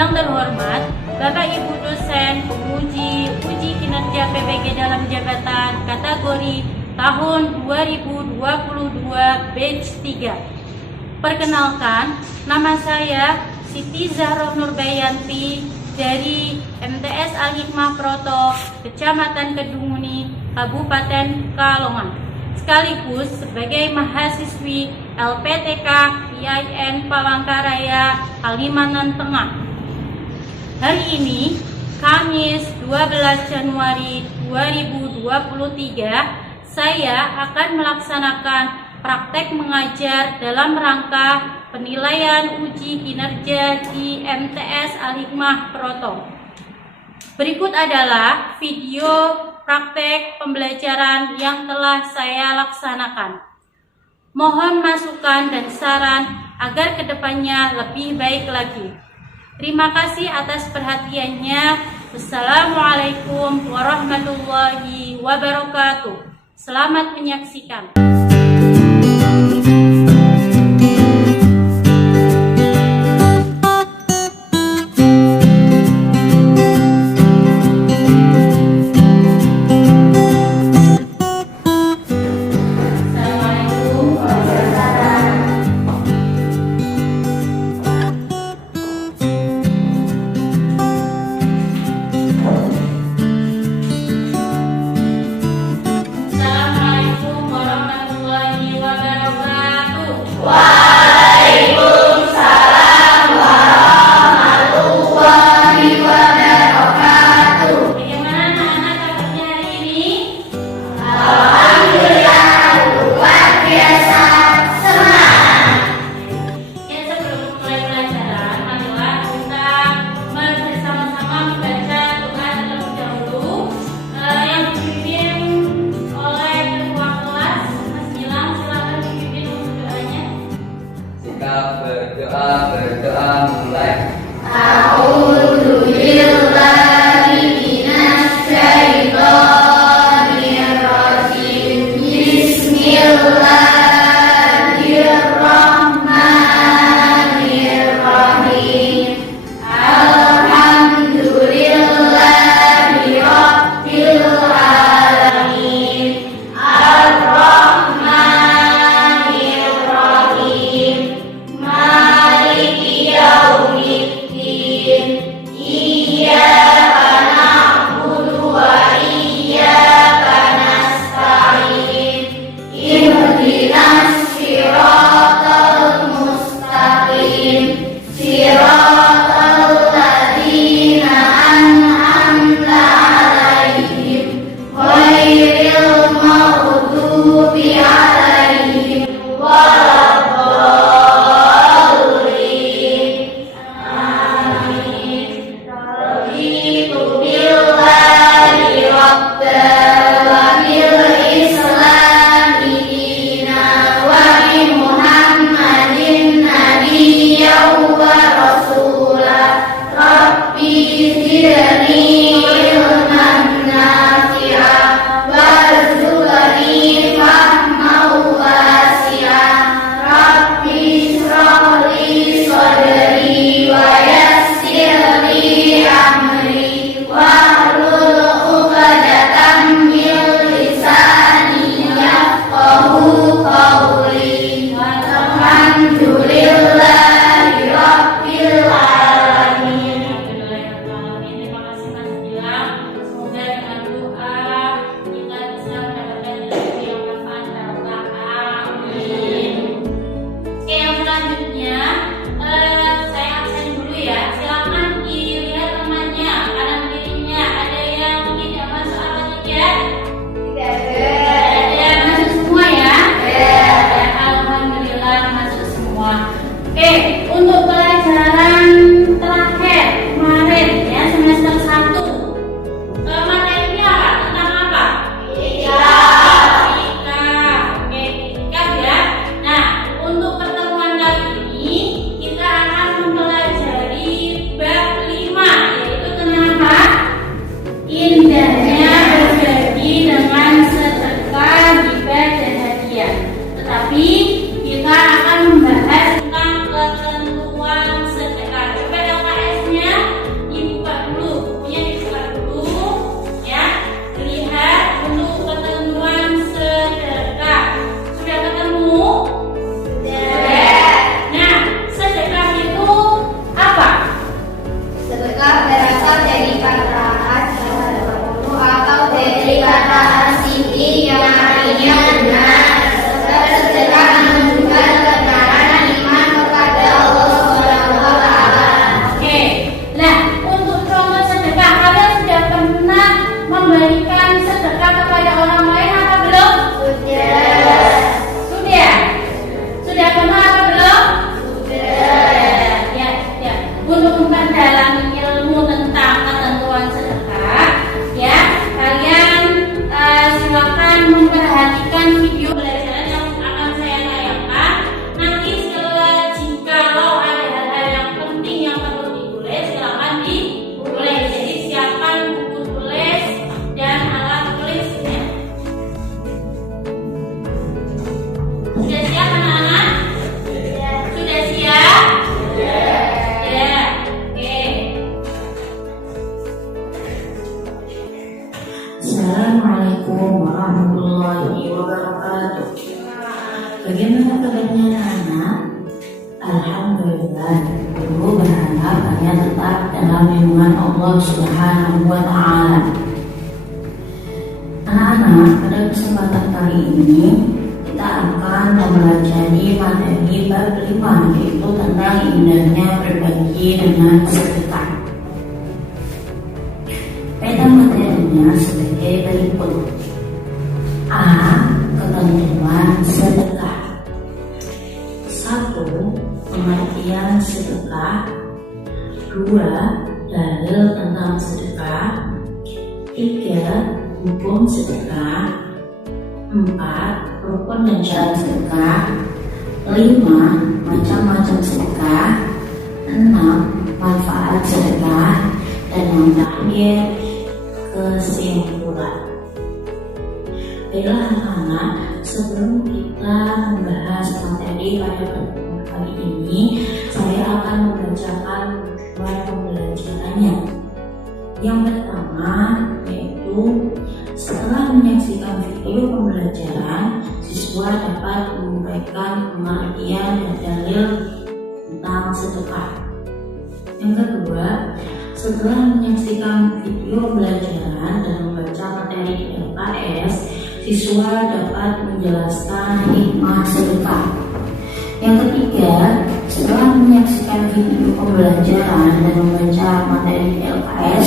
Yang terhormat Bapak Ibu dosen penguji uji kinerja PPG dalam jabatan kategori tahun 2022 batch 3. Perkenalkan, nama saya Siti Zahroh Nurbayanti dari MTS Al-Hikmah Proto, Kecamatan Kedunguni, Kabupaten Kalongan, sekaligus sebagai mahasiswi LPTK IAIN Palangkaraya, Kalimantan Tengah. Hari ini, Kamis 12 Januari 2023, saya akan melaksanakan praktek mengajar dalam rangka penilaian uji kinerja di MTS Al-Hikmah Proto. Berikut adalah video praktek pembelajaran yang telah saya laksanakan. Mohon masukan dan saran agar kedepannya lebih baik lagi. Terima kasih atas perhatiannya. Wassalamualaikum warahmatullahi wabarakatuh. Selamat menyaksikan. Berdoa mulai. A'udzubillahi minasyaitonirrajim. Bismillahirrahmanirrahim. Alhamdulillahi rabbil alamin. Ar-Rahmanir-Rahim. Maliki yaumiddin. Bagaimana kabarnya anak-anak? Alhamdulillah, Guru berharap kalian tetap dalam lindungan Allah Subhanahu wa Ta'ala. Anak-anak, pada kesempatan kali ini kita akan mempelajari materi bab 5, yaitu tentang indahnya berbagi dengan sedekah. Peta materinya sebagai berikut. A. Ketentuan sedekah. 1. Pengertian sedekah. 2. Dalil tentang sedekah. 3. Hukum sedekah. 4. Rukun dan syarat sedekah. 5. Macam-macam sedekah. 6. Manfaat sedekah. Dan yang terakhir, kesimpulan. Baiklah anak-anak, sebelum kita membahas materi pada pertemuan kali ini, saya akan membacakan tujuan pembelajarannya. Yang pertama yaitu setelah menyaksikan video pembelajaran, siswa dapat menyampaikan pengertian dan dalil tentang sedekah. Yang kedua, setelah menyaksikan video pembelajaran dan membaca materi di LKS, siswa dapat menjelaskan hikmah sedekah. Yang ketiga, setelah menyaksikan video pembelajaran dan membaca materi di LKS,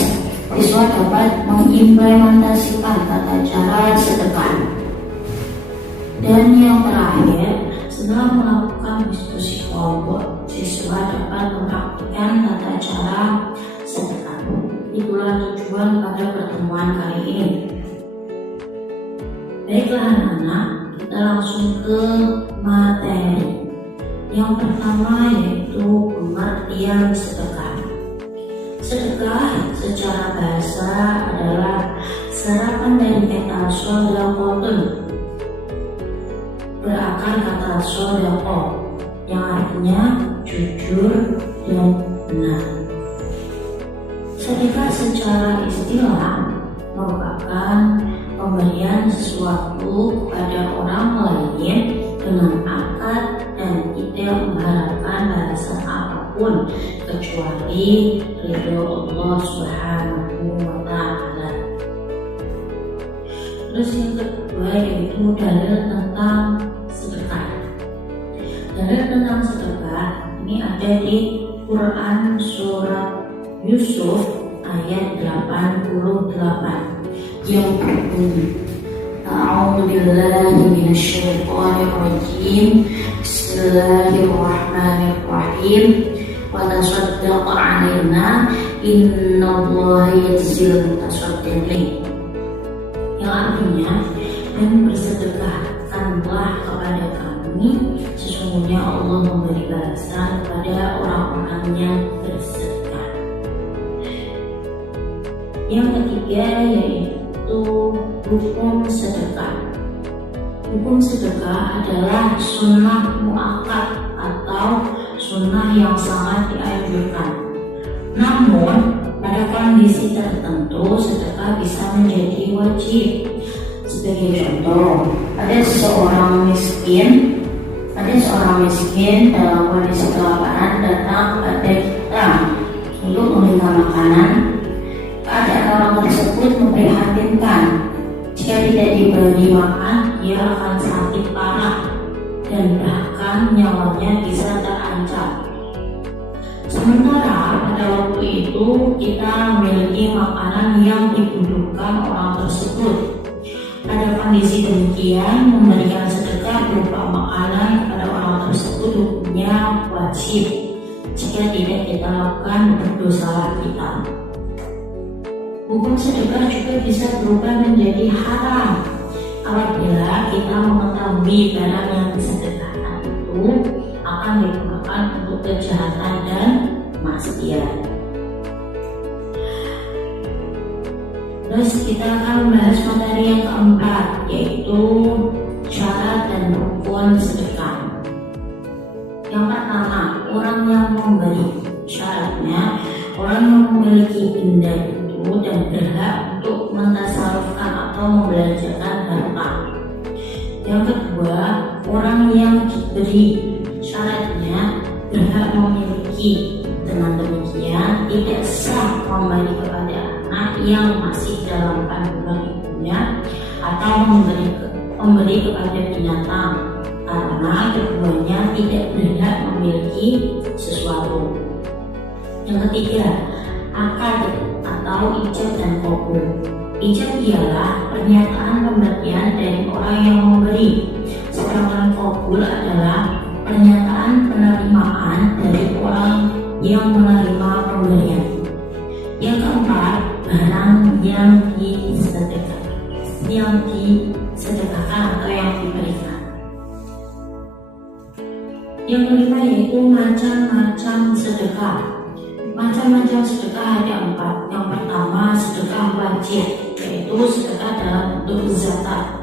siswa dapat mengimplementasikan tata cara sedekah. Dan yang terakhir, setelah melakukan diskusi kelompok, siswa dapat mempraktikkan tata cara sedekah. Itulah tujuan pada pertemuan kali ini. Baiklah anak-anak, kita langsung ke materi. Yang pertama yaitu pengertian sedekah. Sedekah secara bahasa adalah serapan dari kata shadaqatun, berakar kata shadaqah, yang artinya jujur dan benar. Sedekah secara istilah merupakan pemberian sesuatu kepada orang lain dengan akad dan tidak mengharapkan balasan apapun kecuali ridho Allah Subhanahu wa Ta'ala. Terus yang kedua yaitu dalil tentang sedekah. Dalil tentang sedekah ini ada di Quran surat Yusuf ayat 88 yang berbunyi A'udzu billahi minasyaitonir rajim. Bismillahirrahmanirrahim. Wa tasaddaq 'alaina innallaha yajzil mutasaddiqin. Yang artinya, dan bersedekahkanlah kepada kami, sesungguhnya Allah memberi balasan kepada orang-orang yang bersedekah. Yang ketiga yaitu hukum sedekah. Hukum sedekah adalah sunnah muakkad atau sunnah yang sangat dianjurkan. Namun pada kondisi tertentu sedekah bisa menjadi wajib. Sebagai contoh, ada seorang miskin dalam kondisi kelaparan datang kepada kita untuk meminta makanan. Keadaan orang tersebut memprihatinkan. Jika tidak diberi makan, ia akan sakit parah dan bahkan nyawanya bisa terancam. Sementara pada waktu itu kita memiliki makanan yang dibutuhkan orang tersebut. Pada kondisi demikian, memberikan sedekah berupa makanan kepada orang tersebut hukumnya wajib. Jika tidak kita lakukan, berdosalah kita. Hukum sedekah juga bisa berubah menjadi haram apabila kita mengetahui barang yang disedekahkan itu akan digunakan untuk kejahatan dan maksiat. Terus kita akan membahas materi yang keempat, yaitu syarat dan rukun sedekah. Yang pertama, orang yang memberi. Syaratnya, orang yang memiliki benda dan berhak untuk mentasarufkan atau membelanjakan harta. Yang kedua, orang yang diberi syaratnya berhak memiliki. Dengan demikian tidak sah memberi kepada anak yang masih dalam kandungan ibunya atau memberi kepada binatang, karena keduanya tidak berhak memiliki sesuatu. Yang ketiga, akad atau ijab dan qabul. Ijab ialah pernyataan pemberian dari orang yang memberi, sedangkan qabul adalah pernyataan penerimaan dari orang yang menerima pemberian. Yang keempat, barang yang disedekahkan atau yang diberikan. Yang kelima yaitu macam-macam sedekah. Macam-macam sedekah ada 4. Yang pertama, sedekah wajib, yaitu sedekah dalam bentuk zakat.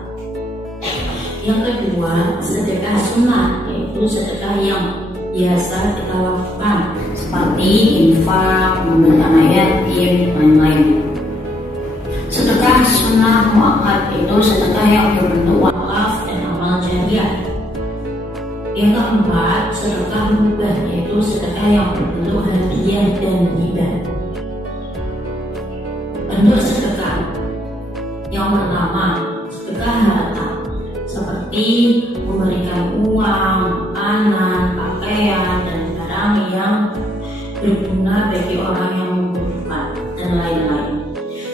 Yang kedua, sedekah sunnah, yaitu sedekah yang biasa kita lakukan seperti infak, memberi anak yatim, dan lain. Sedekah sunnah muakkad, yaitu sedekah yang berbentuk wakaf dan amal jariah. Yang keempat, sedekah mubah, yaitu sedekah yang berbentuk hadiah dan hibah. Bentuk sedekah yang pertama, sedekah harta, seperti memberikan uang, makanan, pakaian, dan barang yang berguna bagi orang yang membutuhkan, dan lain-lain.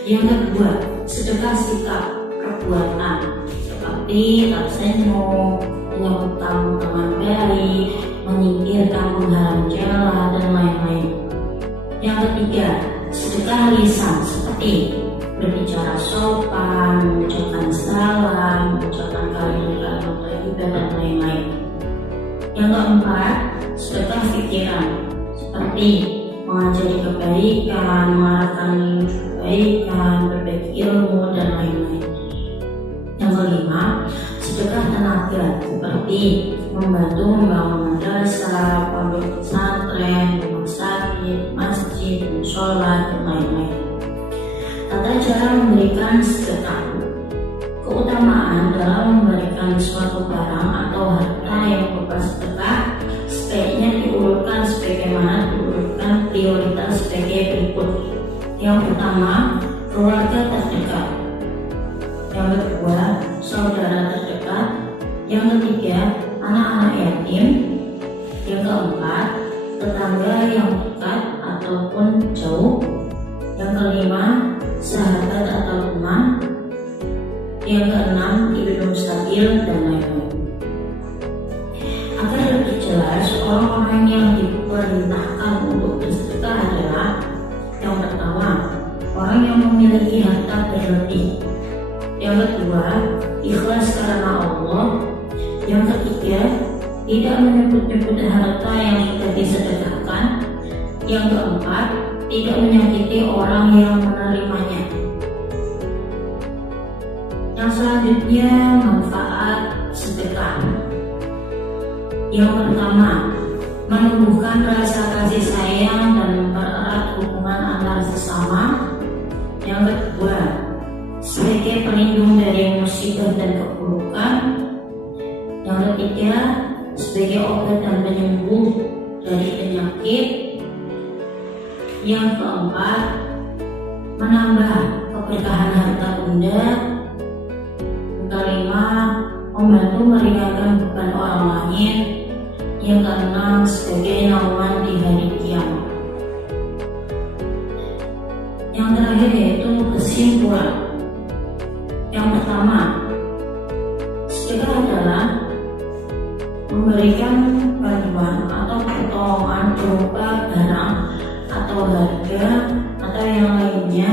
Yang kedua, sedekah sikap perbuatan, seperti tersenyum, menyebutkan teman baik, menyingkirkan penghalang jala, dan lain-lain. Yang ketiga, sedekah lisan, seperti berbicara sopan, mengucapkan salam, mengucapkan kalimat thayyibah, dan lain-lain. Yang keempat, sedekah pikiran, seperti mengajari kebaikan, mengarahkan kebaikan, berbagi ilmu, dan lain-lain. Yang kelima, sedekah tenaga, seperti membantu membangun madrasah, pondok pesantren, rumah sakit, masjid, musola, dan lain-lain. Tata cara memberikan sedekah. Keutamaan dalam memberikan suatu barang atau harta yang berupa sedekah sebaiknya diurutkan sebagaimana diurutkan prioritas sebagai berikut. Yang pertama, keluarga terdekat. Yang kedua, saudara terdekat. Yang ketiga, anak-anak yatim. Yang keempat, tetangga yang dekat ataupun jauh. Yang kelima, sahabat atau teman. Yang keenam, ibnu sabil, dan lain-lain. Agar lebih jelas, orang-orang yang diperintahkan untuk bersedekah adalah: yang pertama, orang yang memiliki harta berlebih. Yang kedua, ikhlas karena Allah. Yang ketiga, tidak menyebut-nyebut harta yang sudah disedekahkan. Yang keempat, tidak menyakiti orang yang menerimanya. Yang selanjutnya, manfaat sedekah. Yang pertama, menumbuhkan rasa kasih sayang dan mempererat hubungan antar sesama. Yang kedua, sebagai pelindung dari musibah dan keburukan. Yang ketiga, sebagai obat dan penyembuh dari penyakit. Yang keempat, menambah keberkahan harta benda. Yang kelima, membantu meringankan beban orang lain. Yang keenam, sebagai naungan di hari kiamat. Yang terakhir yaitu kesimpulan. Yang pertama, sedekah adalah memberikan bantuan atau pertolongan berupa barang atau harga atau yang lainnya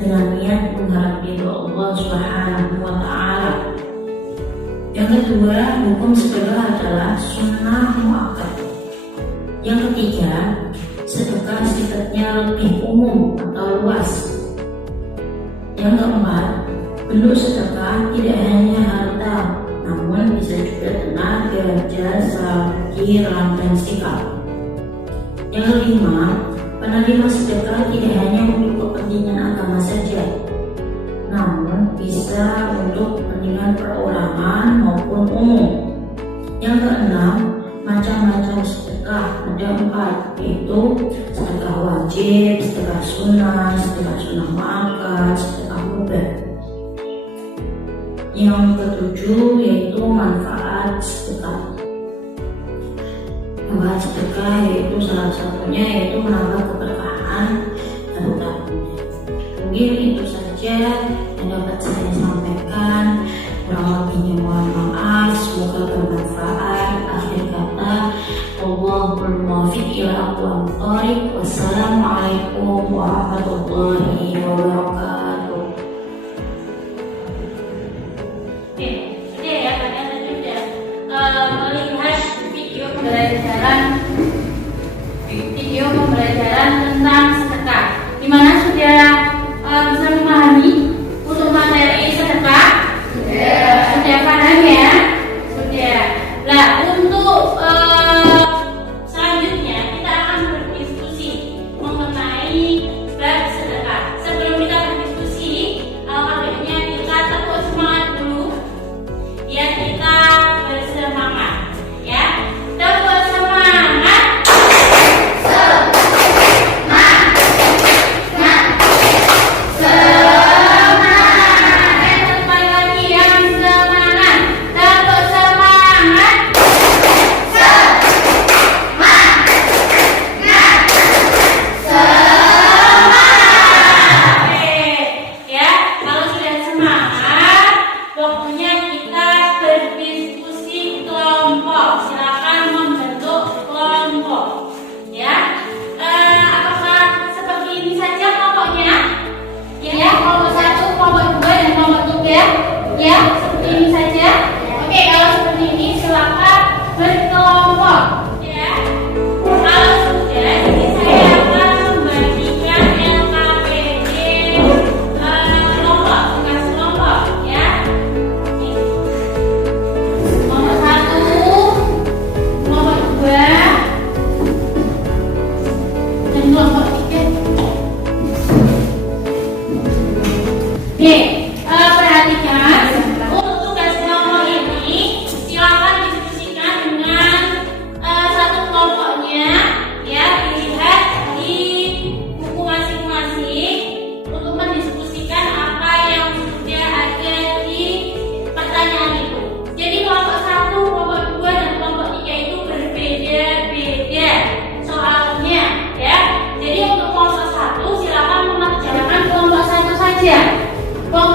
dengan niat mengharap ridho Allah Subhanahu wa Ta'ala. Yang kedua, hukum sedekah adalah sunnah muakkad. Yang ketiga, sedekah sifatnya lebih umum atau luas. Yang keempat, bentuk sedekah tidak hanya harta, namun bisa juga tenaga, jasa, pikiran, dan sikap. Yang kelima, penerima sedekah tidak hanya untuk kepentingan agama saja, namun bisa untuk kepentingan perorangan maupun umum. Yang keenam, macam-macam sedekah ada 4, yaitu sedekah wajib, sedekah sunnah muakkad, sedekah mubah. Yang ketujuh yaitu manfaat sedekah. Manfaat sedekah yaitu salah satunya yaitu menambah keberkahan dan tabungan. Mungkin itu saja yang dapat saya sampaikan. Kurang lebihnya mohon maaf. Semoga bermanfaat. Akhir kata, Allahul muwaffiq ila aqwamit thoriq. Wassalamualaikum warahmatullahi wabarakatuh. Oke, sudah ya, kalian tadi sudah melihat video pembelajaran tentang sedekah, di mana sudah bisa memahami untuk materi sedekah. Sudah paham ya? Sudah. Nah, untuk selanjutnya kita akan berdiskusi mengenai bab sedekah. Sebelum kita berdiskusi, alhamdulillah kita tepuk semangat dulu. Ya, kita bersemangat. Ya, tepuk semangat. Ya, seperti ini saja. Oke, kalau seperti ini silakan berkelompok. Ya, kalau sudah, ini saya akan membagikan LKPD kelompok, tugas kelompok. Ya, kelompok 1, kelompok 2, dan kelompok 3. Oke. Perhatikan, untuk tugas kelompok ini silakan diskusikan dengan satu kelompoknya, ya, dilihat di buku masing-masing untuk mendiskusikan apa yang sudah ada di pertanyaan itu. Jadi kelompok 1, kelompok 2, dan kelompok 3 itu berbeda-beda soalnya, ya. Jadi untuk kelompok 1 silakan mengerjakan kelompok 1 saja. Kelompok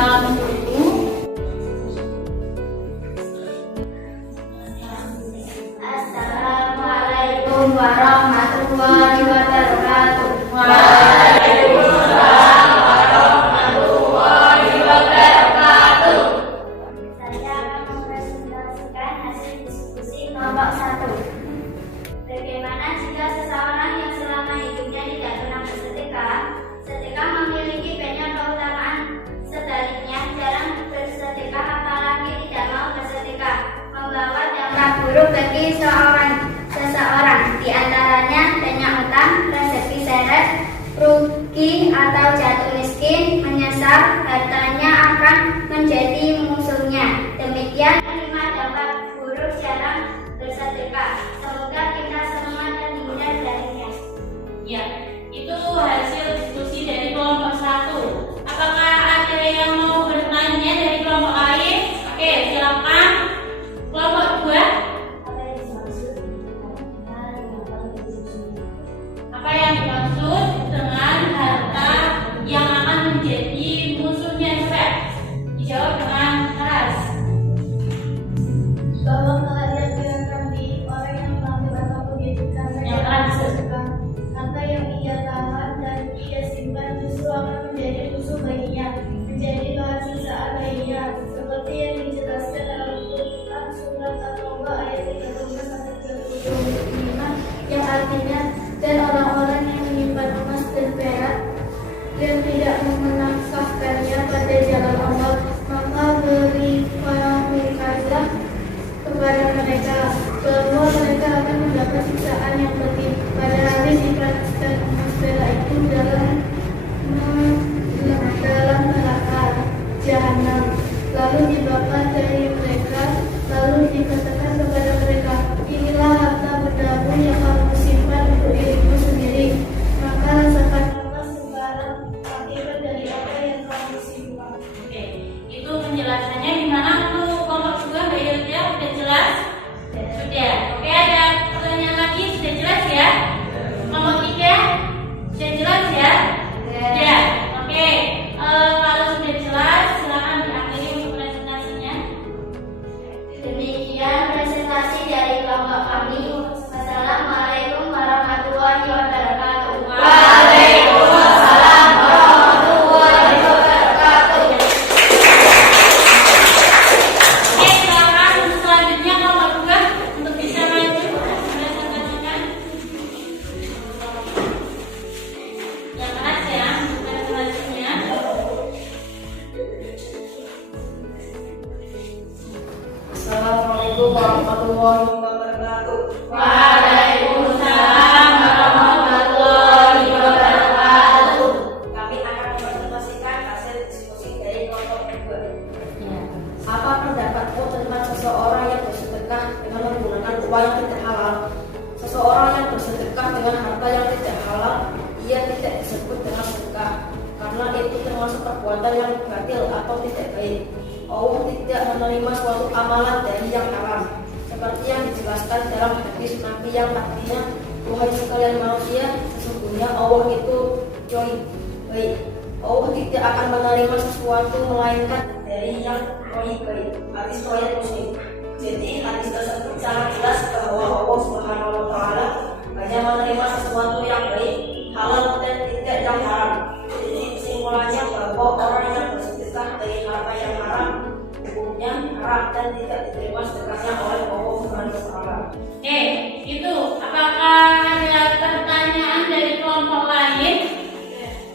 salam untuk Ibu. Assalamualaikum warahmatullahi wabarakatuh. Saya akan mempresentasikan hasil diskusi kelompok 1. Bagaimana jika seseorang yang selama hidupnya tidak pernah bersedekah, sedekah memiliki banyak keutamaan. Sebaliknya, jarang bersedekah apalagi tidak mau bersedekah, membawa dampak buruk bagi seseorang. Di antaranya banyak utang, rezeki seret, rugi atau jatuh miskin, menyesal, hartanya akan menjadi musuhnya. Demikian 5 dampak buruk jarang bersedekah. Semoga kita semua terhindar darinya. Ya, itu hasil diskusi dari kelompok 1. Apakah ada yang mau bertanya dari kelompok lain? Oke, silakan. Kelompok 2. Apa yang dimaksud dengan harta yang akan menjadi musuhnya? Dijawab dengan keras. Kalau kalian biarkan di orang yang mengambil atau menjadikan mereka bersedekah, harta yang ia tahan dan ia simpan justru akan menjadi musuh baginya, menjadi bahan siksaan baginya, seperti yang dijelaskan dalam Quran surat At-Taubah ayat 35 yang artinya, dan orang-orang yang menyimpan emas dan perak dan tidak menafkahkannya pada jalan Allah, maka berikanlah kepada mereka bahwa mereka akan mendapat siksaan yang pedih pada hari dipanaskan emas perak itu dalam neraka jahanam, lalu dibakar dari mereka, lalu dikatakan kepada mereka, inilah harta berdamu yang kamu simpan untuk dirimu sendiri, maka rasakanlah sebarang akibat dari apa yang kamu simpan. Oke, itu penjelasannya gimana untuk kelompok 2, Mbak Yelda? Sudah jelas? Sudah. Oke, ada pertanyaan lagi? Sudah jelas ya? Kelompok 3? Sudah jelas ya? Ya. Oke, kalau sudah jelas, silakan diakhiri untuk presentasinya. Demikian presentasi dari kelompok kami. Wassalamualaikum warahmatullahi wabarakatuh. Waalaikumsalam warahmatullahi wabarakatuh. Oke, silakan selanjutnya kelompok 2 untuk bisa lanjut presentasikan. Yang keras ya, untuk presentasinya. Assalamualaikum warahmatullahi wabarakatuh. Waalaikumsalam warahmatullahi wabarakatuh. Kami akan mempresentasikan hasil diskusi dari kelompok kedua. Apa pendapatmu tentang seseorang yang bersedekah dengan menggunakan uang yang tidak halal? Seseorang yang bersedekah dengan harta yang tidak halal, ia tidak disebut dengan sedekah, karena itu termasuk perbuatan yang batil atau tidak baik. Allah tidak menerima suatu amalan dari yang haram, seperti yang dijelaskan dalam hadis Nabi yang artinya, wahai sekalian manusia, sesungguhnya Allah itu baik. Allah tidak akan menerima sesuatu melainkan dari yang baik. Hadis riwayat Muslim. Jadi hadis tersebut sangat jelas bahwa Allah Subhanahu wa Ta'ala hanya menerima sesuatu yang baik, halal dan tidak yang haram. Jadi kesimpulannya bahwa orang yang bersedekah dari harta yang haram hukumnya haram dan tidak diterima sedekahnya oleh Allah Subhanahu wa Ta'ala. Itu apakah ada pertanyaan dari kelompok lain?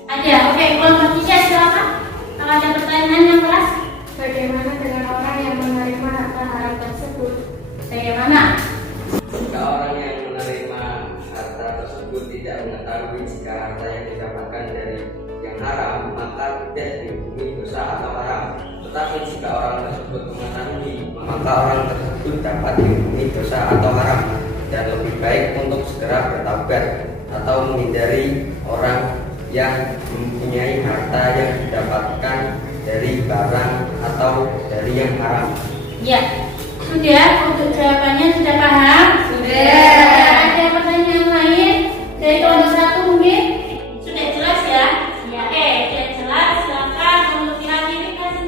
Ada. Oke, kelompok 3 silakan. Kalau ada pertanyaan yang keras, Bagaimana dengan orang yang menerima harta haram tersebut? bagaimana? Jika orang yang menerima harta tersebut tidak mengetahui jika harta yang didapatkan dari yang haram, maka tidak dihukumi dosa atau haram. Tetapi jika orang tersebut mengetahui, maka orang tersebut dapat dihukumi dosa atau haram, dan lebih baik untuk segera bertaubat atau menghindari orang yang mempunyai harta yang didapatkan dari barang atau dari yang haram. Ya, sudah. Untuk jawabannya sudah paham? Sudah. Ada pertanyaan lain dari kelompok 1 mungkin? Sudah jelas ya? Oke, sudah jelas. Silakan untuk diakhiri presentasi.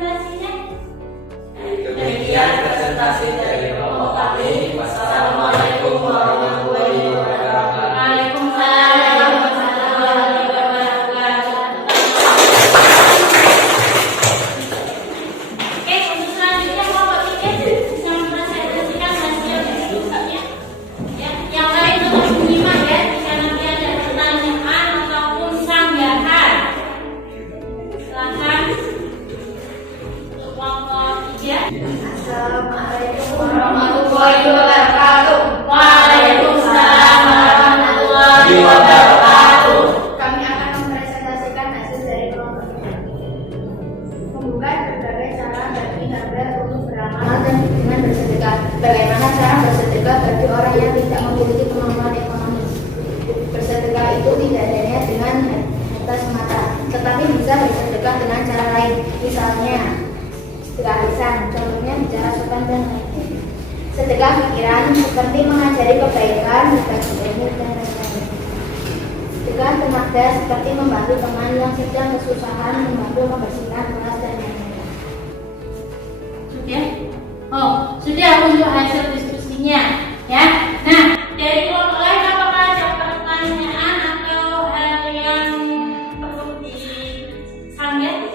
warahmatullahi wabarakatuh. Waalaikumsalam warahmatullahi wabarakatuh. Kami akan mempresentasikan hasil dari kelompok ini. Membuka berbagai cara bagi hamba untuk beramal dan dengan bersedekah. Bagaimana cara bersedekah bagi orang yang tidak memiliki kemampuan ekonomi? Bersedekah itu tidak hanya dengan harta semata, tetapi bisa bersedekah dengan cara lain. Misalnya, sedekah lisan, contohnya bicara sopan dan lain. Sedekah pikiran seperti mengajari kebaikan, berbagi ilmu dan lain-lain. Sedekah tenaga seperti membantu teman yang sedang kesusahan, membantu membersihkan kelas dan lain-lain. Sudah? Oh, sudah untuk hasil diskusinya, ya. Nah, dari kelompok lain apakah ada pertanyaan atau hal yang perlu disampaikan?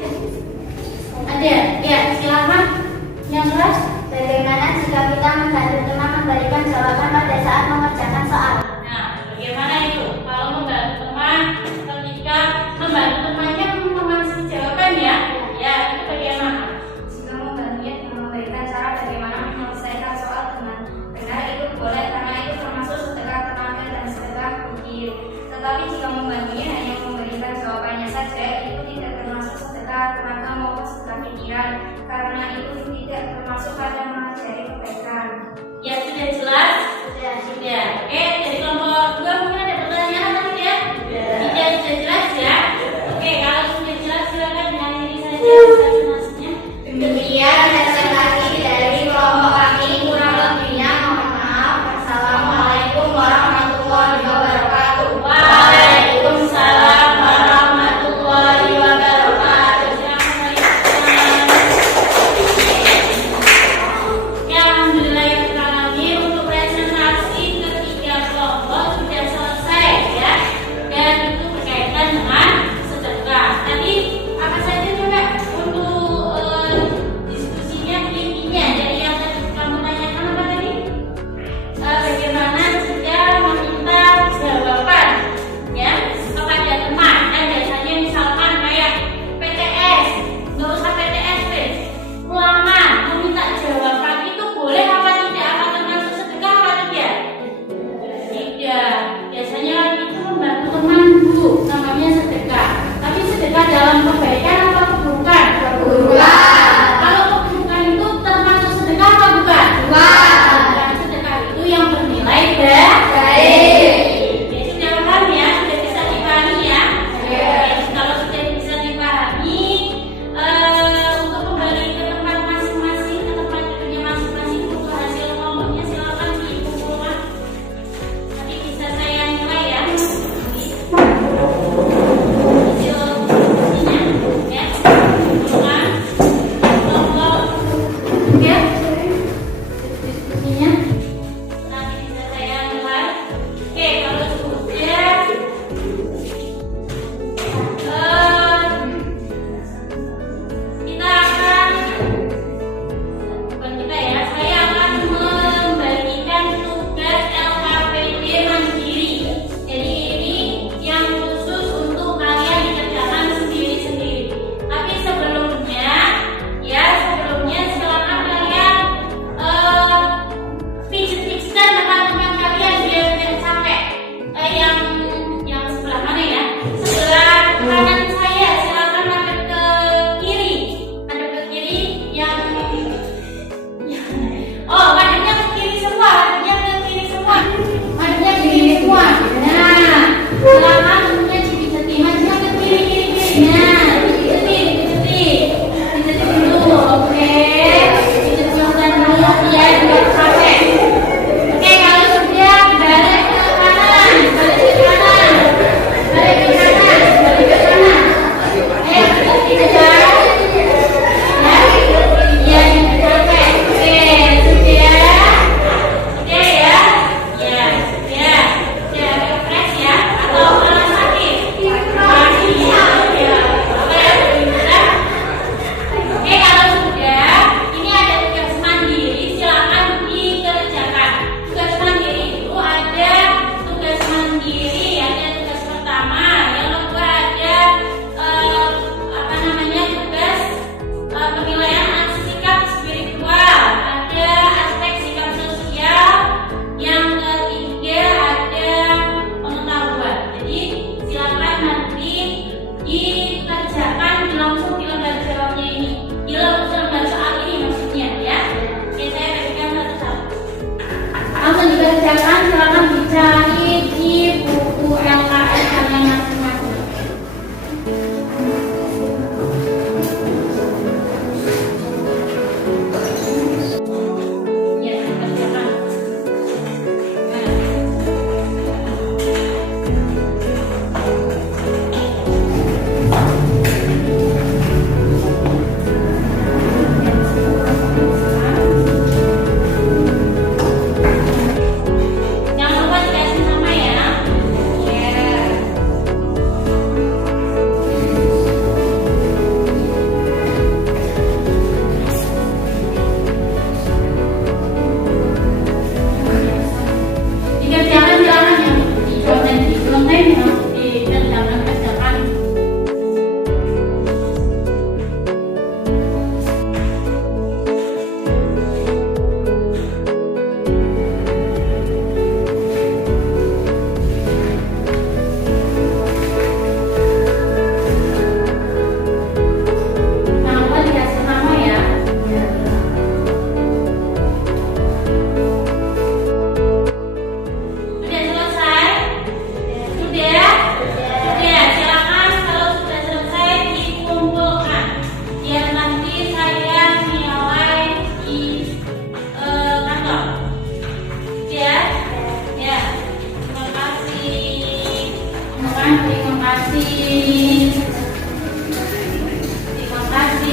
Ada? Ya, silakan. Yang keras? Bagaimana jika kita membantu teman memberikan jawaban pada saat mengerjakan soal? Nah, bagaimana itu? Kalau membantu teman ketika membantu temannya mengasih jawaban ya,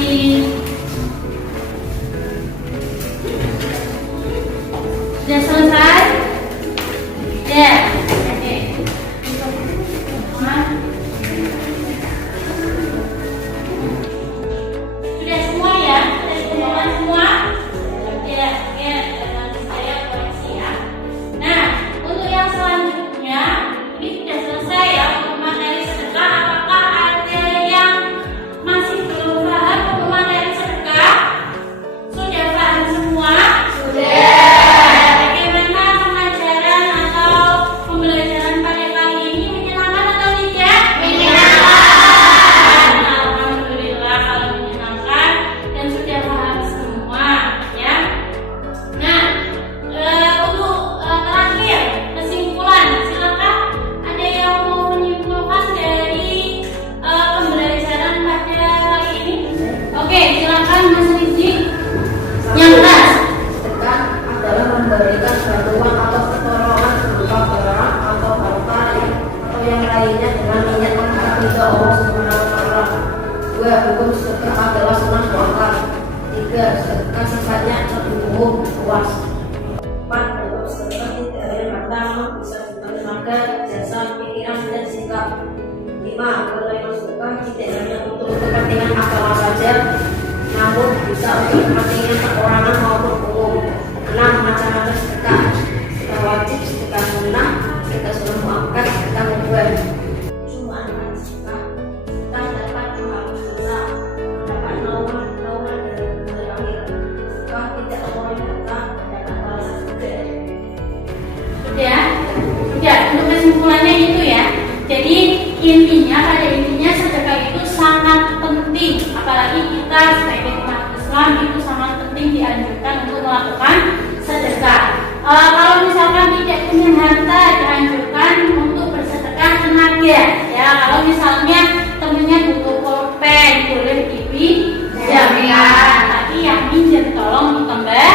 Sudah selesai? Ya. Oke. Sudah semua ya? Sudah dikumpulkan semua? Ya, ya. Nanti saya koreksi ya. Nah, untuk yang selanjutnya ini sudah selesai ya untuk materi sedekah. Apakah ada yang masih belum paham untuk materi sedekah? Sudah paham semua? Sudah. Bagaimana pengajaran atau pembelajaran pada kali ini, menyenangkan atau tidak? Menyenangkan. Alhamdulillah kalau menyenangkan dan sudah paham semua ya. Nah, untuk terakhir kesimpulan, silakan ada yang mau menyimpulkan dari pembelajaran pada kali ini? Oke, silakan Mas Rizky. Yang keras. Sedekah adalah memberikan bantuan atau pertolongan berupa barang atau harta atau yang lainnya dengan niat mengharap ridha Allah Subhanahu wa taala. 2. Hukum sedekah adalah sunnah muakkad. 3. Sedekah sifatnya lebih umum luas. 4. Bentuk sedekah tidak hanya harta, bisa berupa tenaga, jasa, pikiran dan sikap. 5. Penerima sedekah tidak hanya untuk kepentingan agama saja, namun bisa untuk kepentingan perorangan maupun umum. 6. Macam-macam sedekah: sedekah wajib, sedekah sunnah, sedekah sunnah muakkad, sedekah mubah. Cuma ada sedekah. Sedekah dapat menghapus dosa, dapat naungan dari akhir. Sedekah tidak mengurangi harta, dapat balasan juga. Sudah? Sudah, untuk kesimpulannya itu ya. Jadi pada intinya sedekah itu sangat penting. Apalagi kita sebagai umat Islam itu sangat penting dianjurkan untuk melakukan sedekah. Kalau misalkan tidak punya harta, dianjurkan untuk bersedekah tenaga. Ya, kalau misalnya tentunya butuh pulpen, boleh dipinjamkan. Tapi yang minjem tolong ditambah